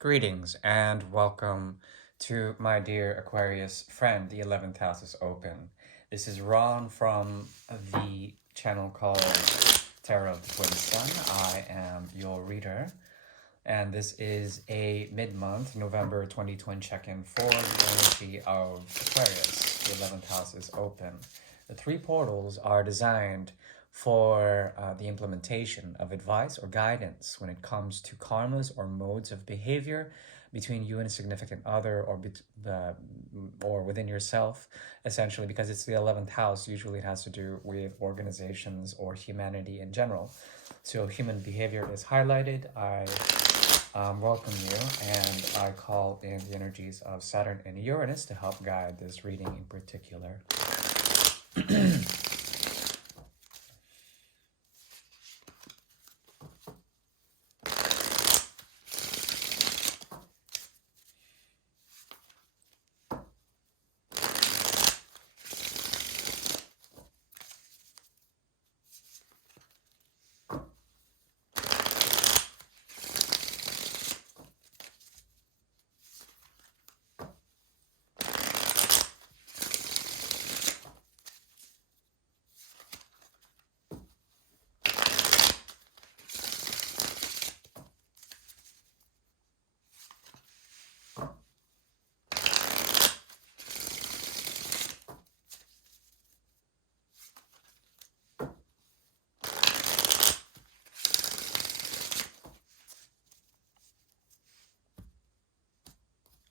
Greetings and welcome to my dear Aquarius friend. The 11th house is open. This is Ron from the channel called Tarot of the Twin Sun. I am your reader, and this is a mid-month November 2020 check-in for the energy of Aquarius. The 11th house is open. The three portals are designed for the implementation of advice or guidance when it comes to karmas or modes of behavior between you and a significant other, or within yourself, essentially, because it's the 11th house. Usually it has to do with organizations or humanity in general. So human behavior is highlighted. I welcome you, and I call in the energies of Saturn and Uranus to help guide this reading in particular.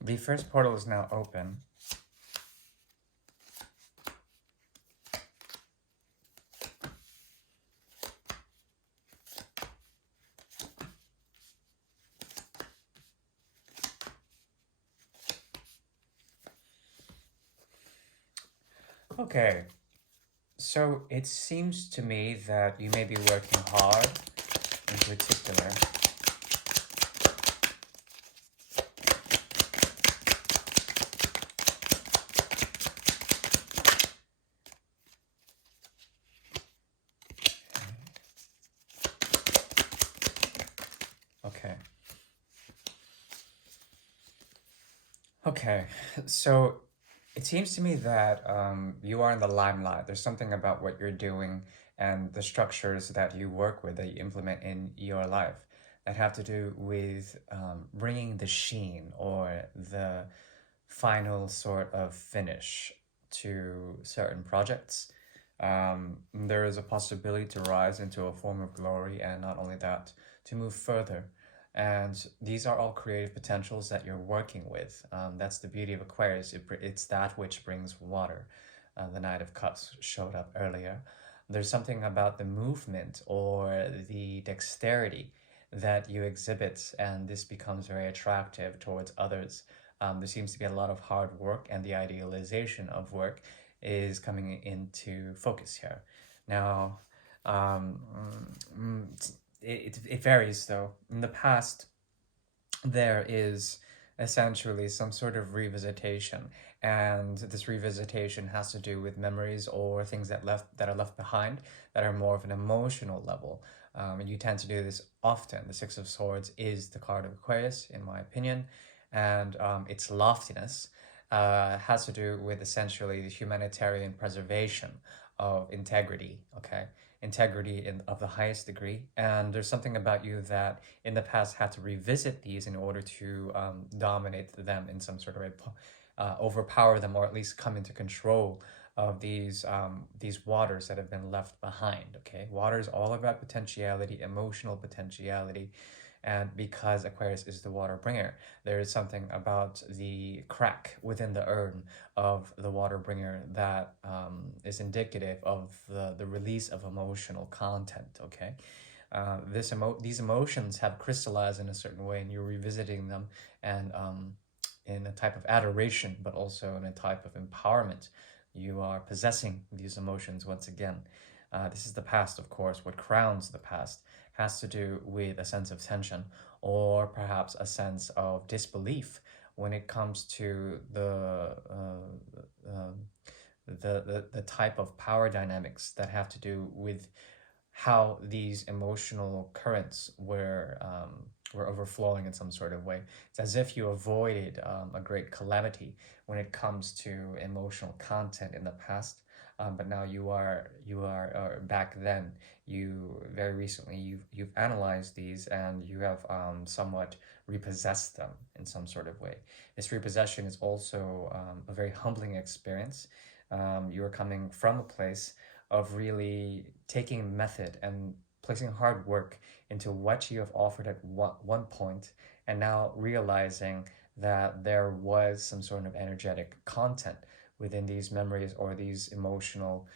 The first portal is now open. Okay, so it seems to me that you may be working hard in particular. Okay. Okay, so it seems to me that you are in the limelight. There's something about what you're doing and the structures that you work with, that you implement in your life, that have to do with bringing the sheen or the final sort of finish to certain projects. There is a possibility to rise into a form of glory, and not only that, to move further. And these are all creative potentials that you're working with. That's the beauty of Aquarius. It's that which brings water. The Knight of Cups showed up earlier. There's something about the movement or the dexterity that you exhibit, and this becomes very attractive towards others. There seems to be a lot of hard work, and the idealization of work is coming into focus here. Now, um, it varies though. In the past, there is essentially some sort of revisitation, and this revisitation has to do with memories or things that are left behind, that are more of an emotional level. And you tend to do this often. The Six of Swords is the card of Aquarius, in my opinion, and its loftiness has to do with essentially the humanitarian preservation of integrity. Okay, integrity of the highest degree. And there's something about you that in the past had to revisit these in order to dominate them in some sort of way, overpower them, or at least come into control of these waters that have been left behind. Okay, water is all about potentiality, emotional potentiality. And because Aquarius is the water bringer, there is something about the crack within the urn of the water bringer that is indicative of the release of emotional content. Okay, these emotions have crystallized in a certain way, and you're revisiting them, and in a type of adoration, but also in a type of empowerment. You are possessing these emotions once again. This is the past, of course. What crowns the past has to do with a sense of tension, or perhaps a sense of disbelief when it comes to the type of power dynamics that have to do with how these emotional currents were or overflowing in some sort of way. It's as if you avoided a great calamity when it comes to emotional content in the past. But now back then, you very recently you've analyzed these and you have somewhat repossessed them in some sort of way. This repossession is also a very humbling experience. You are coming from a place of really taking method and placing hard work into what you have offered at one point, and now realizing that there was some sort of energetic content within these memories or these emotional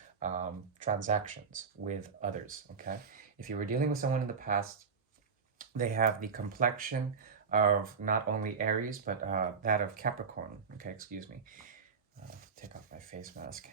transactions with others. Okay, if you were dealing with someone in the past, they have the complexion of not only Aries but that of Capricorn. Okay, excuse me. Take off my face mask.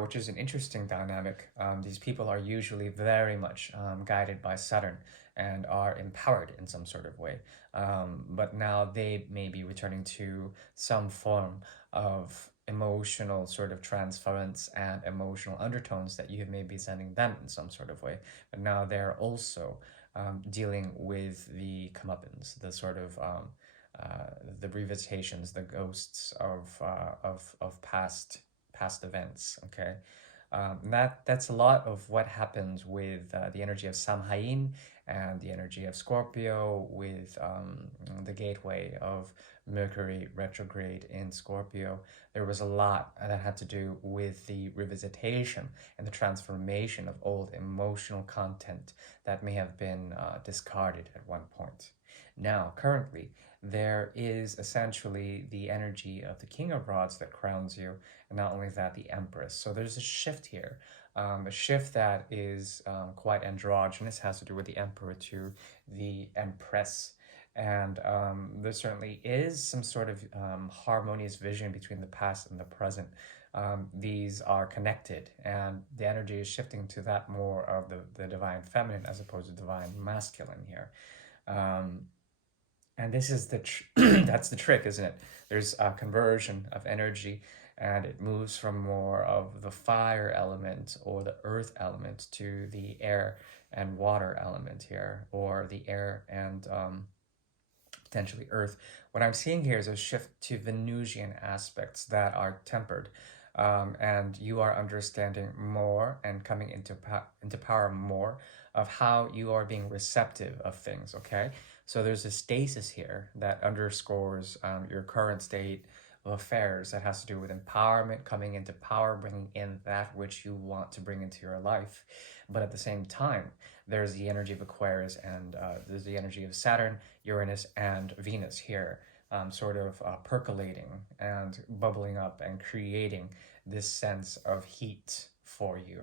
Which is an interesting dynamic. These people are usually very much guided by Saturn and are empowered in some sort of way. But now they may be returning to some form of emotional sort of transference and emotional undertones that you have maybe sending them in some sort of way. But now they're also dealing with the comeuppance, the sort of the revisitations, the ghosts of past events. Okay, that's a lot of what happens with the energy of Samhain and the energy of Scorpio with the gateway of Mercury retrograde in Scorpio. There was a lot that had to do with the revisitation and the transformation of old emotional content that may have been discarded at one point. Now, currently, there is essentially the energy of the King of Rods that crowns you, and not only that, the Empress. So there's a shift here, a shift that is quite androgynous, has to do with the Emperor to the Empress. And there certainly is some sort of harmonious vision between the past and the present. These are connected, and the energy is shifting to that more of the divine feminine as opposed to divine masculine here. Um, and this is that's the trick, isn't it? There's a conversion of energy, and it moves from more of the fire element or the earth element to the air and water element here, or the air and potentially earth. What I'm seeing here is a shift to Venusian aspects that are tempered. And you are understanding more and coming into power more of how you are being receptive of things. Okay, so there's a stasis here that underscores your current state of affairs that has to do with empowerment, coming into power, bringing in that which you want to bring into your life. But at the same time, there's the energy of Aquarius and there's the energy of Saturn, Uranus, and Venus here, sort of percolating and bubbling up and creating this sense of heat for you.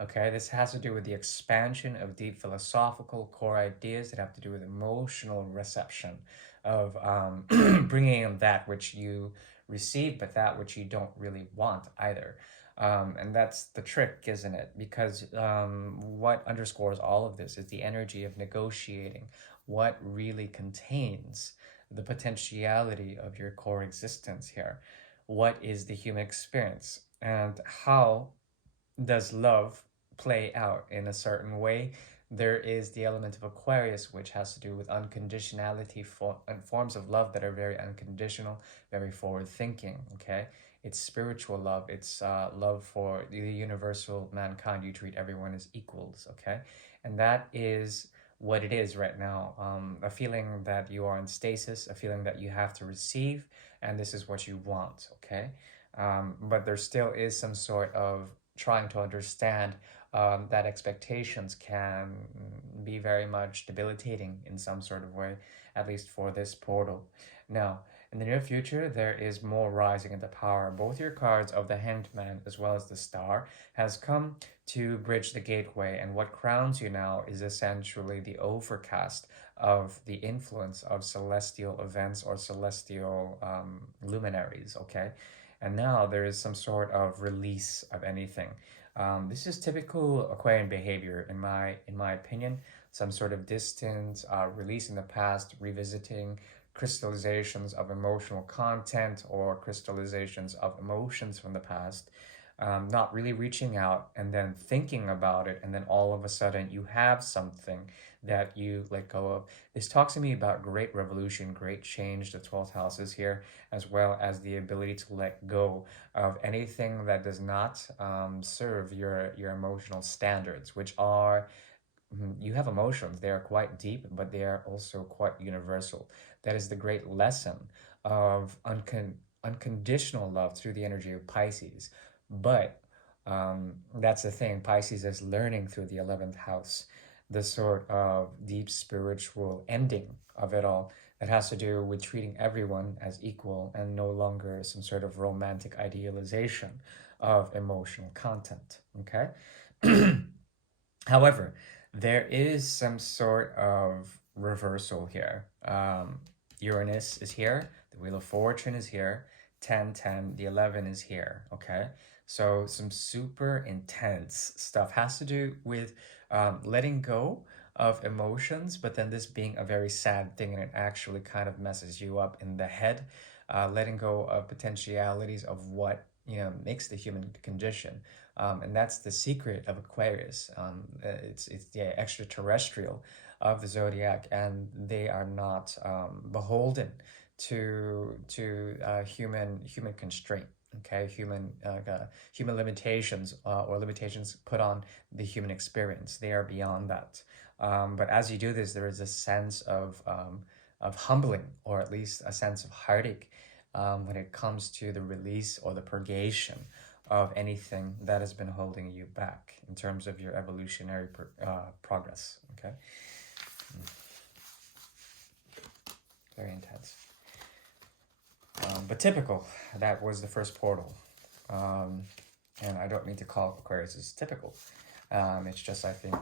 Okay, this has to do with the expansion of deep philosophical core ideas that have to do with emotional reception of bringing in that which you receive, but that which you don't really want either. And that's the trick, isn't it? Because what underscores all of this is the energy of negotiating what really contains the potentiality of your core existence here. What is the human experience? And how does love play out in a certain way? There is the element of Aquarius, which has to do with unconditionality and forms of love that are very unconditional, very forward thinking. Okay, it's spiritual love. It's love for the universal mankind. You treat everyone as equals. Okay, and that is what it is right now. A feeling that you are in stasis, a feeling that you have to receive, and this is what you want. Okay, but there still is some sort of trying to understand that expectations can be very much debilitating in some sort of way, at least for this portal. Now, in the near future, there is more rising into power. Both your cards of the Hanged Man as well as the Star has come to bridge the gateway, and what crowns you now is essentially the overcast of the influence of celestial events or celestial luminaries, okay? And now there is some sort of release of anything. This is typical Aquarian behavior, in my opinion. Some sort of distant release in the past, revisiting crystallizations of emotional content or crystallizations of emotions from the past. not really reaching out and then thinking about it, and then all of a sudden you have something that you let go of. This talks to me about great revolution, great change. The 12th house is here, as well as the ability to let go of anything that does not serve your emotional standards, which are you have emotions. They are quite deep, but they are also quite universal. That is the great lesson of unconditional love through the energy of Pisces. But that's the thing. Pisces is learning through the 11th house, the sort of deep spiritual ending of it all that has to do with treating everyone as equal and no longer some sort of romantic idealization of emotional content. Okay? However, there is some sort of reversal here. Uranus is here, the Wheel of Fortune is here, 10, 10, the 11 is here, okay? So some super intense stuff has to do with letting go of emotions, but then this being a very sad thing and it actually kind of messes you up in the head. Letting go of potentialities of what makes the human condition, and that's the secret of Aquarius. It's the extraterrestrial of the zodiac, and they are not beholden to human constraint. Okay, human limitations or limitations put on the human experience. They are beyond that. But as you do this, there is a sense of humbling, or at least a sense of heartache, when it comes to the release or the purgation of anything that has been holding you back in terms of your evolutionary progress. Okay, very intense, but typical. That was the first portal, and I don't mean to call Aquarius as typical. It's just I think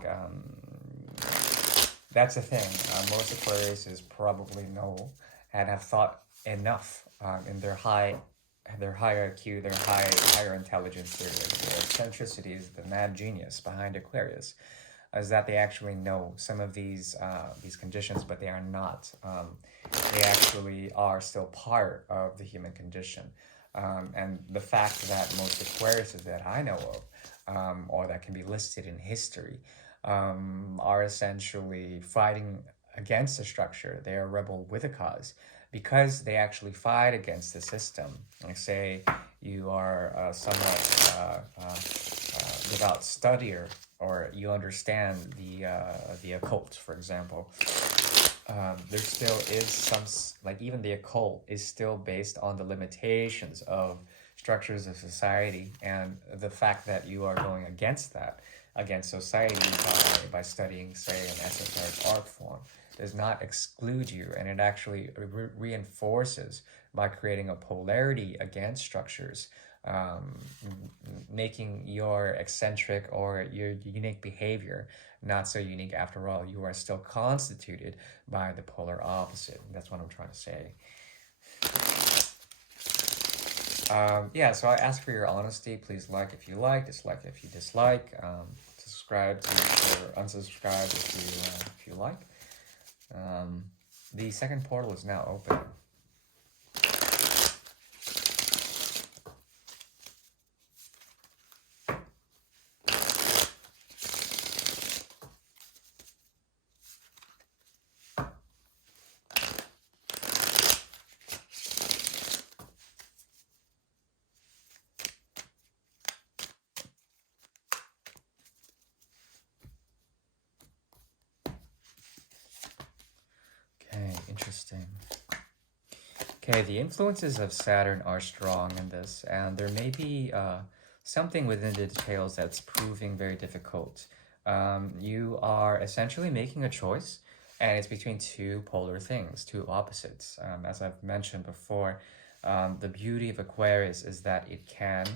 that's the thing. Most Aquariuses probably know and have thought enough in their higher IQ, their higher intelligence, their eccentricity is the mad genius behind Aquarius, is that they actually know some of these conditions, but they are not. They actually are still part of the human condition. And the fact that most Aquariuses that I know of, or that can be listed in history, are essentially fighting against the structure. They are rebel with a cause because they actually fight against the system. Like say you are somewhat devout studier, or you understand the occult, for example. There still is some, like even the occult is still based on the limitations of structures of society, and the fact that you are going against that, against society by studying, say, an esoteric art form, does not exclude you, and it actually reinforces by creating a polarity against structures, making your eccentric or your unique behavior not so unique after all. You are still constituted by the polar opposite. That's what I'm trying to say. Yeah, so I ask for your honesty. Please like if you like, dislike if you dislike, subscribe to or unsubscribe if you like. The second portal is now open. Okay, interesting. Okay, the influences of Saturn are strong in this, and there may be something within the details that's proving very difficult. You are essentially making a choice, and it's between two polar things, two opposites. As I've mentioned before, the beauty of Aquarius is that it can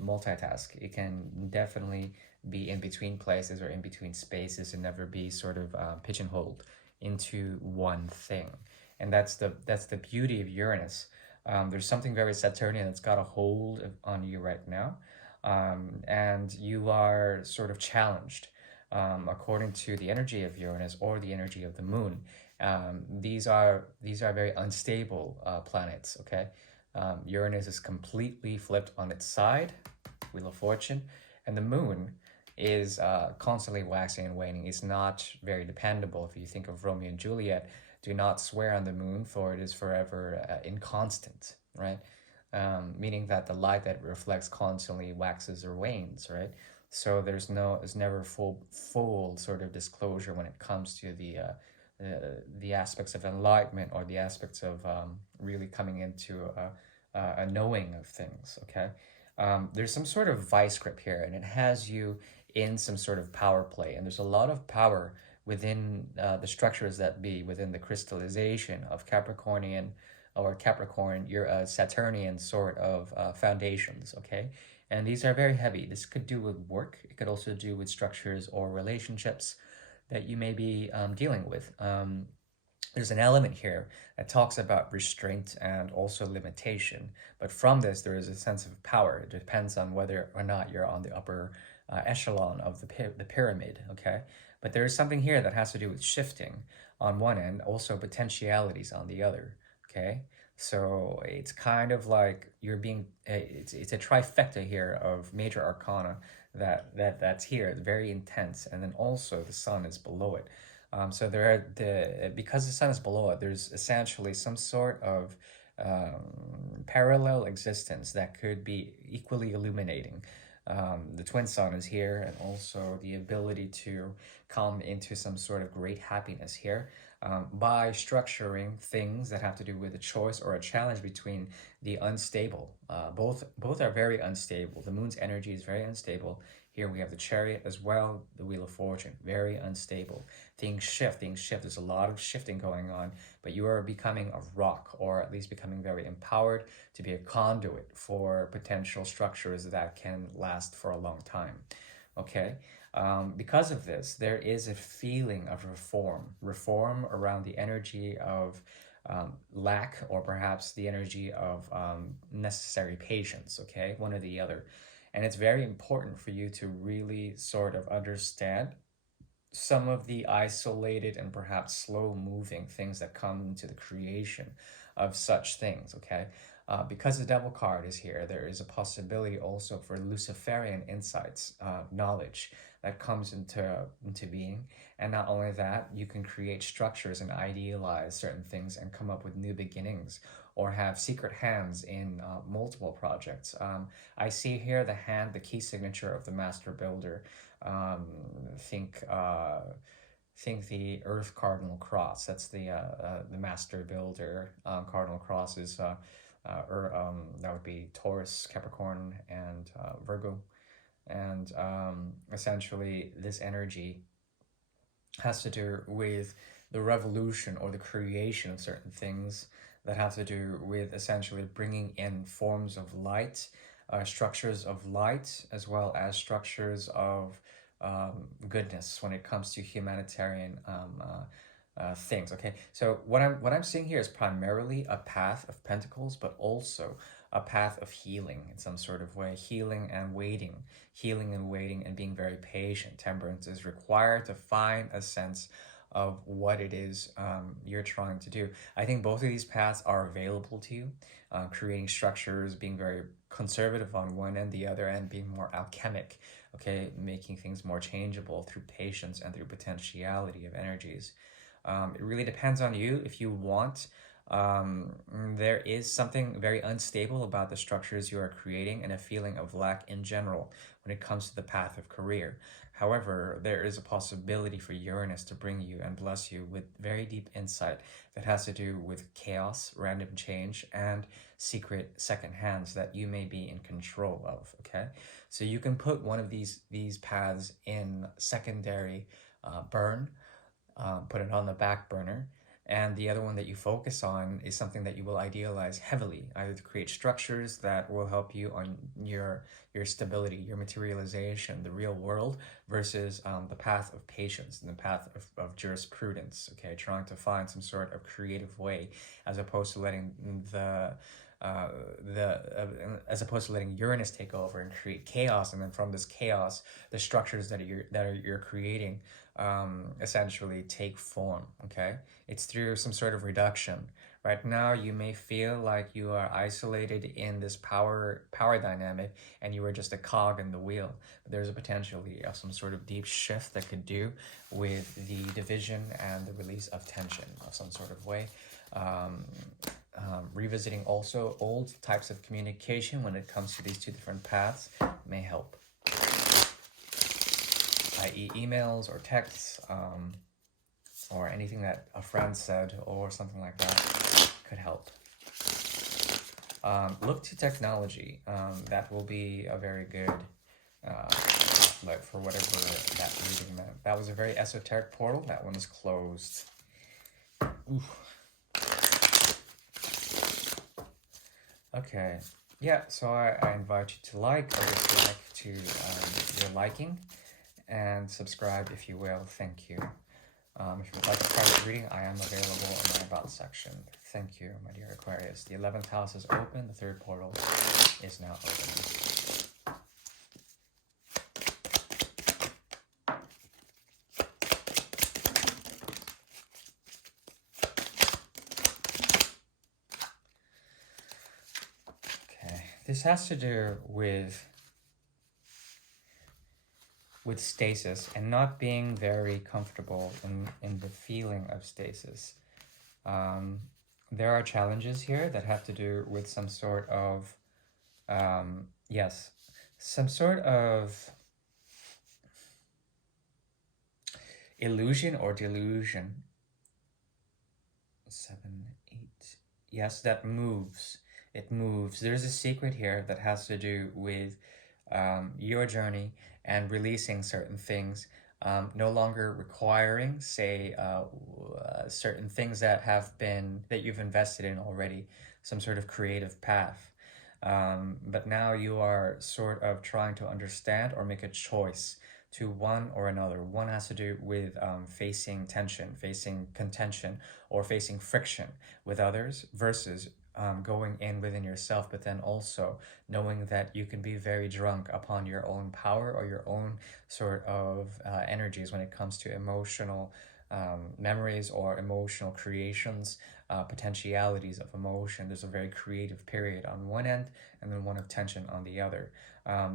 multitask. It can definitely be in between places or in between spaces and never be sort of pigeonholed into one thing. And that's the beauty of Uranus. There's something very Saturnian that's got a hold on you right now, and you are sort of challenged according to the energy of Uranus or the energy of the moon. These are very unstable planets. Okay, Uranus is completely flipped on its side, Wheel of Fortune, and the moon is constantly waxing and waning. It's not very dependable. If you think of Romeo and Juliet, do not swear on the moon, for it is forever inconstant, right? Meaning that the light that reflects constantly waxes or wanes, right? So there's never full sort of disclosure when it comes to the aspects of enlightenment or the aspects of really coming into a knowing of things. Okay, there's some sort of vice grip here, and it has you in some sort of power play, and there's a lot of power within the structures that be within the crystallization of Capricornian or Capricorn, your Saturnian sort of foundations. Okay, and these are very heavy. This could do with work. It could also do with structures or relationships that you may be dealing with. There's an element here that talks about restraint and also limitation. But from this, there is a sense of power. It depends on whether or not you're on the upper echelon of the pyramid, okay? But there is something here that has to do with shifting on one end, also potentialities on the other, okay? So it's kind of like you're being, it's a trifecta here of major arcana that's here. It's very intense. And then also the sun is below it. So there are because the sun is below it, there's essentially some sort of parallel existence that could be equally illuminating. The twin sun is here, and also the ability to come into some sort of great happiness here by structuring things that have to do with a choice or a challenge between the unstable. Both are very unstable. The moon's energy is very unstable. Here we have the chariot as well, the wheel of fortune, very unstable. Things shift. There's a lot of shifting going on, but you are becoming a rock, or at least becoming very empowered to be a conduit for potential structures that can last for a long time. Okay, because of this, there is a feeling of reform around the energy of lack, or perhaps the energy of necessary patience. Okay, one or the other. And it's very important for you to really sort of understand some of the isolated and perhaps slow moving things that come into the creation of such things, okay? Because the devil card is here, there is a possibility also for Luciferian insights, knowledge that comes into being. And not only that, you can create structures and idealize certain things and come up with new beginnings, or have secret hands in multiple projects. I see here the key signature of the master builder. Um, think the Earth Cardinal Cross. That's the master builder. Cardinal Cross is that would be Taurus, Capricorn, and Virgo, and essentially this energy has to do with the revolution or the creation of certain things that have to do with essentially bringing in forms of light, structures of light, as well as structures of goodness when it comes to humanitarian things. Okay, so what I'm seeing here is primarily a path of pentacles, but also a path of healing in some sort of way, healing and waiting, and being very patient. Temperance is required to find a sense of what it is you're trying to do. I think both of these paths are available to you. Creating structures, being very conservative on one end, the other end being more alchemic, okay, making things more changeable through patience and through potentiality of energies. It really depends on you if you want. There is something very unstable about the structures you are creating, and a feeling of lack in general when it comes to the path of career. However, there is a possibility for Uranus to bring you and bless you with very deep insight that has to do with chaos, random change, and secret second hands that you may be in control of. Okay, so you can put one of these paths in secondary burn, put it on the back burner, and the other one that you focus on is something that you will idealize heavily, either to create structures that will help you on your stability, your materialization, the real world, versus the path of patience and the path of jurisprudence. Okay, trying to find some sort of creative way, as opposed to letting as opposed to letting Uranus take over and create chaos, and then from this chaos, the structures that you're creating essentially take form. Okay, it's through some sort of reduction. Right now, you may feel like you are isolated in this power dynamic, and you are just a cog in the wheel. But there's a potentially some sort of deep shift that could do with the division and the release of tension of some sort of way. Um, Revisiting also old types of communication when it comes to these two different paths may help, i.e., emails or texts, or anything that a friend said or something like that could help. Look to technology. That will be a very good outlet for whatever that reading meant. That was a very esoteric portal. That one is closed. Oof. Okay. Yeah, so I invite you to like or dislike to your liking, and subscribe if you will. Thank you. If you would like a private reading, I am available in my About section. Thank you, my dear Aquarius. The 11th house is open. The third portal is now open. Okay, this has to do with stasis and not being very comfortable in the feeling of stasis. There are challenges here that have to do with some sort of, yes, some sort of illusion or delusion. 7, 8. Yes, that moves. It moves. There's a secret here that has to do with your journey and releasing certain things, no longer requiring, say, certain things that you've invested in already, some sort of creative path. But now you are sort of trying to understand or make a choice to one or another. One has to do with facing tension, facing contention, or facing friction with others, versus going in within yourself, but then also knowing that you can be very drunk upon your own power or your own sort of energies when it comes to emotional memories or emotional creations, potentialities of emotion. There's a very creative period on one end and then one of tension on the other.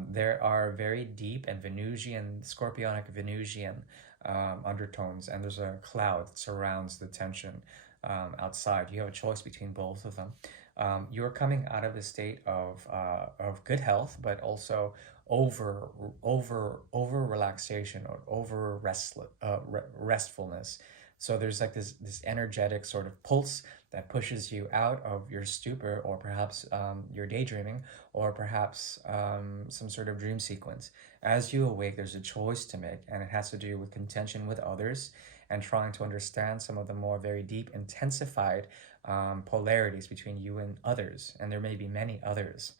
There are very deep and Venusian, Scorpionic Venusian undertones, and there's a cloud that surrounds the tension outside. You have a choice between both of them. You're coming out of a state of good health, but also over relaxation or over restfulness. So there's like this energetic sort of pulse that pushes you out of your stupor, or perhaps your daydreaming, or perhaps some sort of dream sequence. As you awake, there's a choice to make, and it has to do with contention with others and trying to understand some of the more very deep, intensified polarities between you and others. And there may be many others.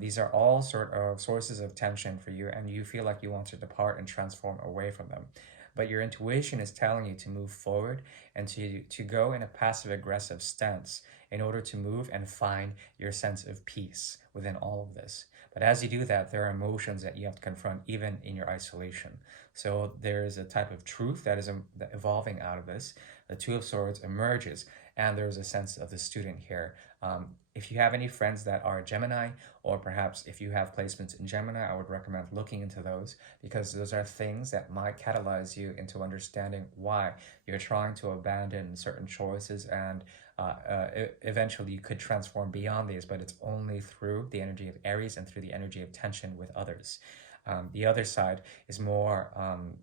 These are all sort of sources of tension for you, and you feel like you want to depart and transform away from them. But your intuition is telling you to move forward and to go in a passive-aggressive stance in order to move and find your sense of peace within all of this. But as you do that, there are emotions that you have to confront even in your isolation. So there is a type of truth that is evolving out of this. The Two of Swords emerges, and there's a sense of the student here. If you have any friends that are Gemini, or perhaps if you have placements in Gemini, I would recommend looking into those, because those are things that might catalyze you into understanding why you're trying to abandon certain choices, and eventually you could transform beyond these, but it's only through the energy of Aries and through the energy of tension with others. The other side is more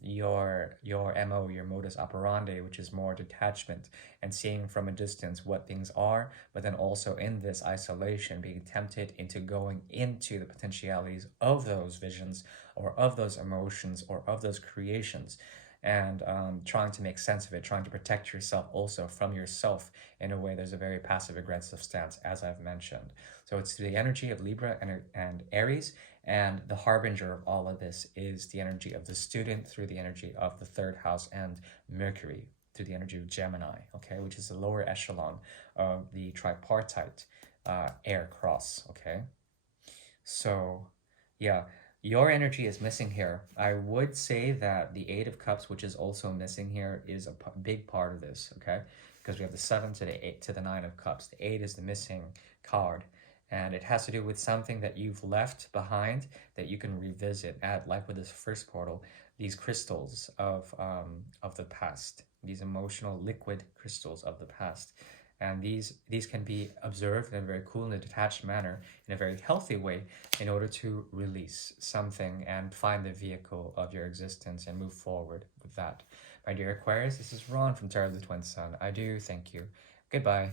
your MO, your modus operandi, which is more detachment and seeing from a distance what things are, but then also in this isolation, being tempted into going into the potentialities of those visions or of those emotions or of those creations, and trying to make sense of it, trying to protect yourself also from yourself in a way. There's a very passive-aggressive stance, as I've mentioned. So it's the energy of Libra and Aries, and the harbinger of all of this is the energy of the student through the energy of the third house, and Mercury through the energy of Gemini, okay, which is the lower echelon of the tripartite air cross, okay? So, yeah, Your energy is missing here. I would say that the Eight of Cups, which is also missing here, is a big part of this, okay? Because we have the Seven to the Eight to the Nine of Cups. The Eight is the missing card, and it has to do with something that you've left behind that you can revisit. At like with this first portal, these crystals of the past, these emotional liquid crystals of the past, and these can be observed in a very cool and detached manner, in a very healthy way, in order to release something and find the vehicle of your existence and move forward with that. My dear Aquarius, this is Ron from Tarot of the Twin Sun. I do thank you. Goodbye.